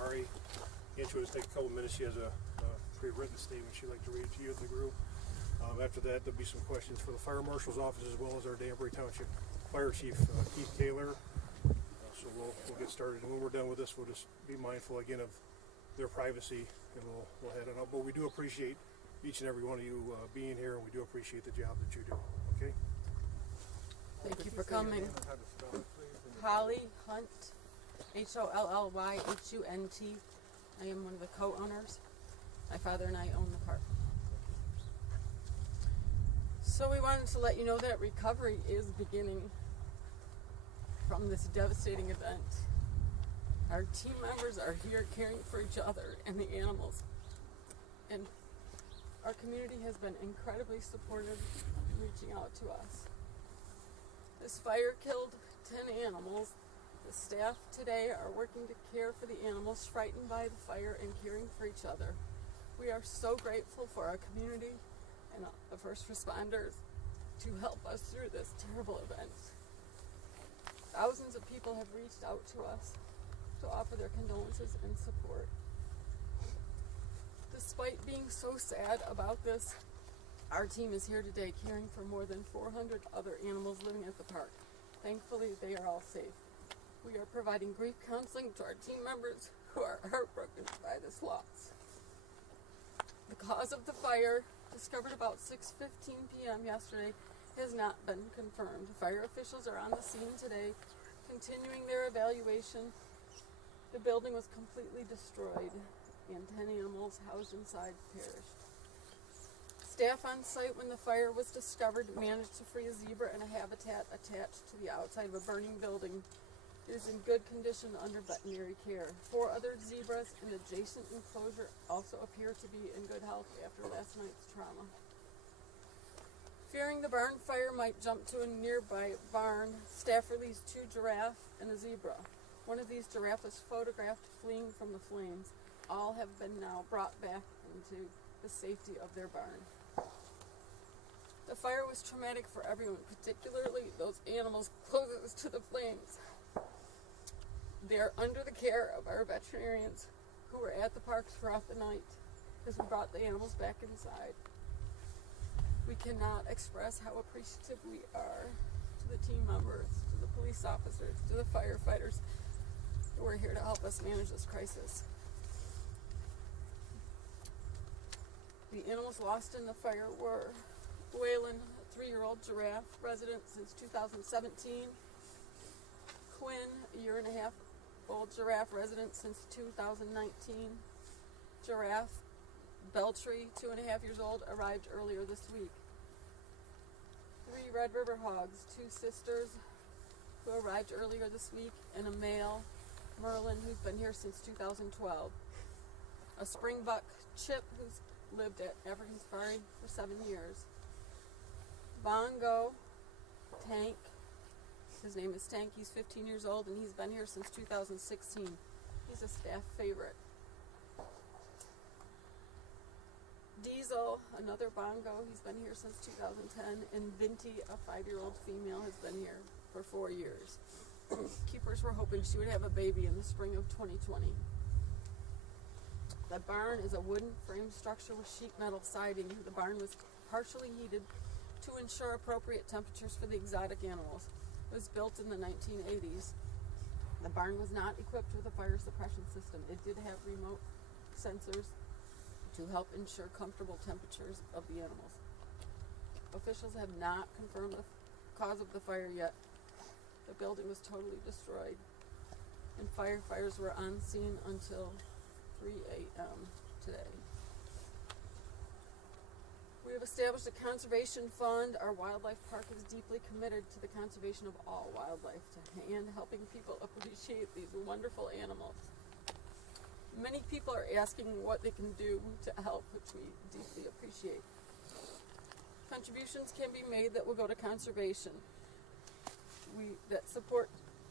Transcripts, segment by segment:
Amari. And she would take a couple minutes. She has a pre-written statement she'd like to read to you and the group. After that, there'll be some questions for the Fire Marshal's office as well as our Danbury Township Fire Chief, Keith Taylor. So we'll get started. And when we're done with this, we'll just be mindful again of their privacy, and we'll head on up. But we do appreciate each and every one of you being here, and we do appreciate the job that you do. Okay? Thank you for coming. Holly Hunt, Hollylhyhunt. I am one of the co-owners. My father and I own the park. So we wanted to let you know that recovery is beginning from this devastating event. Our team members are here caring for each other and the animals. And our community has been incredibly supportive in reaching out to us. This fire killed 10 animals. The staff today are working to care for the animals frightened by the fire and caring for each other. We are so grateful for our community and the first responders to help us through this terrible event. Thousands of people have reached out to us to offer their condolences and support. Despite being so sad about this, our team is here today caring for more than 400 other animals living at the park. Thankfully, they are all safe. We are providing grief counseling to our team members who are heartbroken by this loss. The cause of the fire, discovered about 6:15 p.m. yesterday, has not been confirmed. Fire officials are on the scene today, continuing their evaluation. The building was completely destroyed, and 10 animals housed inside perished. Staff on site when the fire was discovered managed to free a zebra and a habitat attached to the outside of a burning building. It is in good condition under veterinary care. 4 other zebras in adjacent enclosure also appear to be in good health after last night's trauma. Fearing the barn fire might jump to a nearby barn, staff released 2 giraffes and a zebra. One of these giraffes was photographed fleeing from the flames. All have been now brought back into the safety of their barn. The fire was traumatic for everyone, particularly those animals closest to the flames. They are under the care of our veterinarians who were at the park throughout the night as we brought the animals back inside. We cannot express how appreciative we are to the team members, to the police officers, to the firefighters who are here to help us manage this crisis. The animals lost in the fire were Waylon, a 3-year-old giraffe resident since 2017, Quinn, a 1.5-year-old giraffe resident since 2019, Giraffe Beltry, 2.5 years old, arrived earlier this week. 3 Red River hogs, 2 sisters who arrived earlier this week, and a male, Merlin, who's been here since 2012. A springbuck, Chip, who's lived at African Safari for 7 years. Bongo, Tank, his name is Tank, he's 15 years old and he's been here since 2016. He's a staff favorite. Diesel, another bongo, he's been here since 2010, and Vinty, a 5-year-old female, has been here for 4 years. Keepers were hoping she would have a baby in the spring of 2020. The barn is a wooden frame structure with sheet metal siding. The barn was partially heated to ensure appropriate temperatures for the exotic animals. It was built in the 1980s. The barn was not equipped with a fire suppression system. It did have remote sensors to help ensure comfortable temperatures of the animals. Officials have not confirmed the cause of the fire yet. The building was totally destroyed, and firefighters were on scene until 3 a.m. today. We have established a conservation fund. Our wildlife park is deeply committed to the conservation of all wildlife and helping people appreciate these wonderful animals. Many people are asking what they can do to help, which we deeply appreciate. Contributions can be made that will go to conservation. That support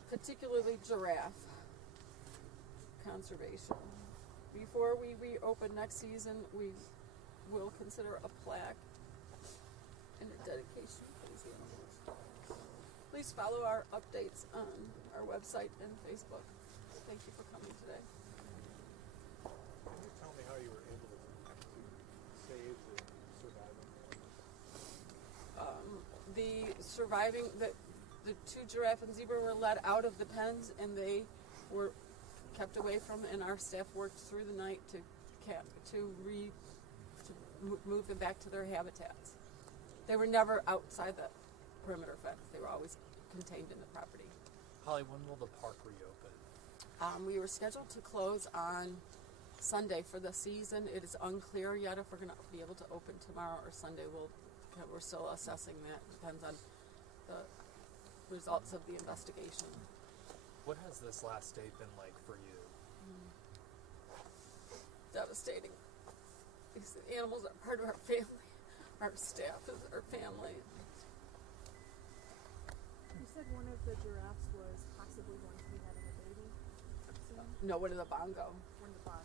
particularly giraffe conservation. Before we reopen next season, we will consider a plaque and a dedication for these animals. Please follow our updates on our website and Facebook. Thank you for coming today. the two giraffe and zebra were let out of the pens, and they were kept away from, and our staff worked through the night to move them back to their habitats. They were never outside the perimeter fence. They were always contained in the property. Holly, when will the park reopen? We were scheduled to close on Sunday for the season. It is unclear yet if we're going to be able to open tomorrow or Sunday. We're still assessing that. Depends on the results of the investigation. What has this last day been like for you? Devastating. These animals are part of our family. Our staff is our family. You said one of the giraffes was possibly going to be having a baby soon? No, one of the bongo. One of the bongo.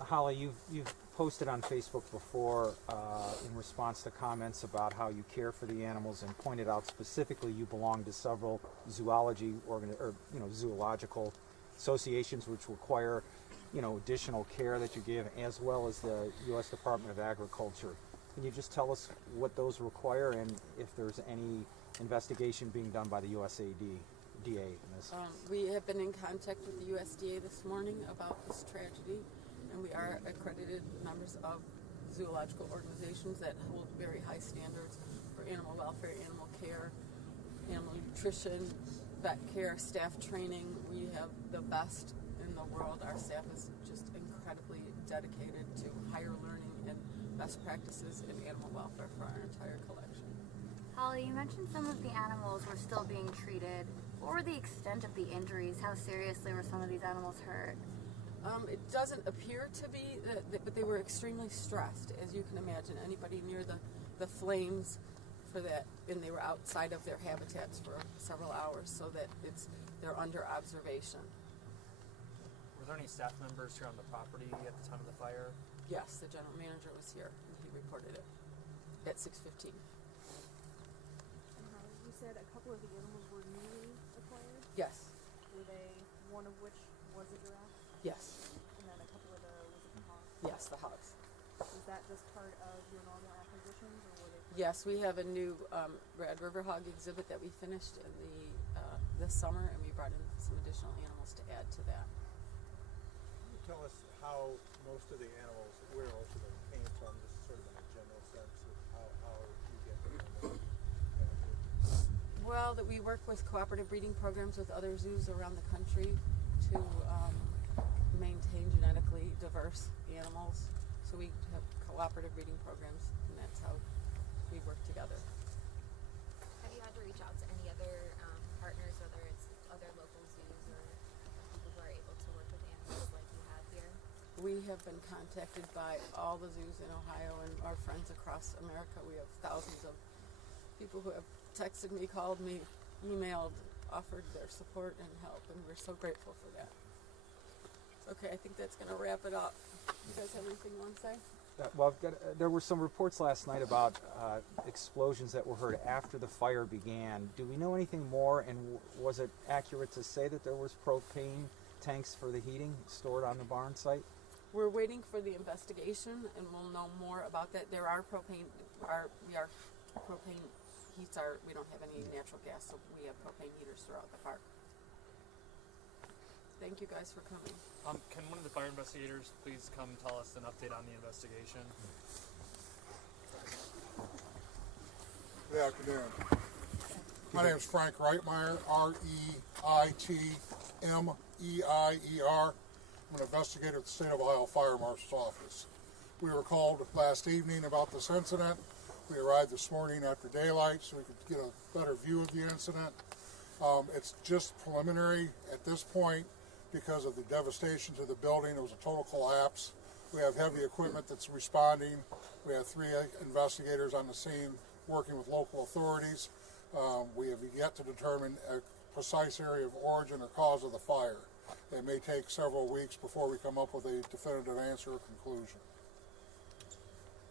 Holly, you've posted on Facebook before in response to comments about how you care for the animals, and pointed out specifically you belong to several zoological associations which require, additional care that you give, as well as the U.S. Department of Agriculture. Can you just tell us what those require, and if there's any investigation being done by the USDA in this? We have been in contact with the USDA this morning about this tragedy, and we are accredited members of zoological organizations that hold very high standards for animal welfare, animal care, animal nutrition, vet care, staff training. We have the best in the world. Our staff is just incredibly dedicated to higher learning and best practices in animal welfare for our entire collection. Holly, you mentioned some of the animals were still being treated. What were the extent of the injuries? How seriously were some of these animals hurt? It doesn't appear to be, but they were extremely stressed, as you can imagine. Anybody near the flames for that, and they were outside of their habitats for several hours, so that they're under observation. Were there any staff members here on the property at the time of the fire? Yes, the general manager was here, and he reported it at 6:15. And you said a couple of the animals were newly acquired? Yes, Were they, one of which was a giraffe? yes, And then a couple of was it the hogs? yes, the hogs. Was that just part of your normal acquisitions, or were they? Yes, we have a new Red River Hog exhibit that we finished in this summer, and we brought in some additional animals to add to that. Can you tell us how most of the animals, where most of them came from, just sort of in a general sense of how you get them? Well, that we work with cooperative breeding programs with other zoos around the country to maintain genetically diverse animals. So we have cooperative breeding programs, and that's how we work together. Have you had to reach out to any other partners, whether it's other local zoos or people who are able to work with animals like you have here? We have been contacted by all the zoos in Ohio and our friends across America. We have thousands of people who have texted me, called me, emailed, offered their support and help, and we're so grateful for that. Okay, I think that's going to wrap it up. You guys have anything you want to say? There were some reports last night about explosions that were heard after the fire began. Do we know anything more, and was it accurate to say that there was propane tanks for the heating stored on the barn site? We're waiting for the investigation, and we'll know more about that. There are propane, propane heats are, we don't have any natural gas, so we have propane heaters throughout the park. Thank you guys for coming. Can one of the fire investigators please come tell us an update on the investigation? Good afternoon. My name is Frank Reitmeyer, R-E-I-T-M-E-I-E-R. I'm an investigator at the State of Ohio Fire Marshal's Office. We were called last evening about this incident. We arrived this morning after daylight so we could get a better view of the incident. It's just preliminary at this point because of the devastation to the building. It was a total collapse. We have heavy equipment that's responding. We have 3 investigators on the scene working with local authorities. We have yet to determine a precise area of origin or cause of the fire. It may take several weeks before we come up with a definitive answer or conclusion.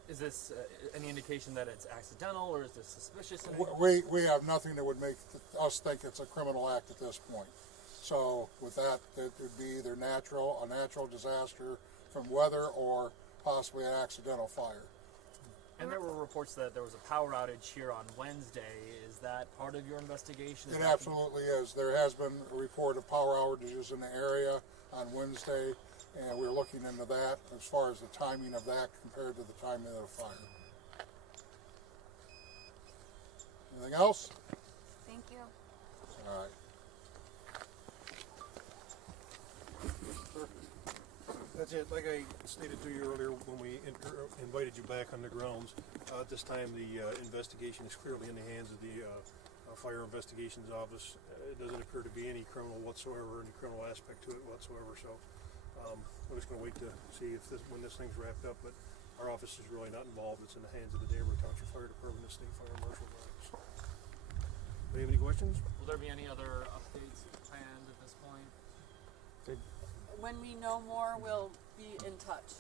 Is this any indication that it's accidental, or is this suspicious? We have nothing that would make us think it's a criminal act at this point. So with that, it would be either a natural disaster from weather or possibly an accidental fire. And there were reports that there was a power outage here on Wednesday. Is that part of your investigation? Is It that- absolutely is. There has been a report of power outages in the area on Wednesday, and we're looking into that as far as the timing of that compared to the timing of the fire. Anything else? Thank you. All right. That's it. Like I stated to you earlier when we invited you back on the grounds, at this time the investigation is clearly in the hands of the Fire Investigations Office. It doesn't appear to be any criminal whatsoever, any criminal aspect to it whatsoever. So we're just going to wait to see if when this thing's wrapped up. But our office is really not involved. It's in the hands of the Danbury Township Fire Department and State Fire Marshal's Office. Do you have any questions? Will there be any other updates planned at this point? When we know more, we'll be in touch.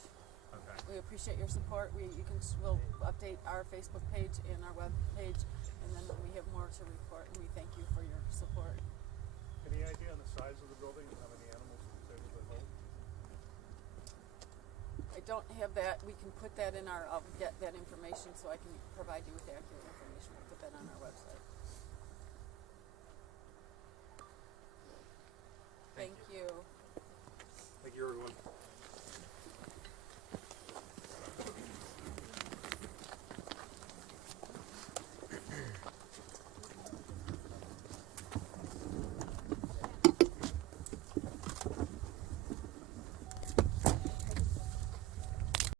Okay. We appreciate your support. We'll update our Facebook page and our web page, and then when we have more to report, and we thank you for your support. Any idea on the size of the building and how many animals it's able to hold? I don't have that. We can put that in I'll get that information so I can provide you with accurate information.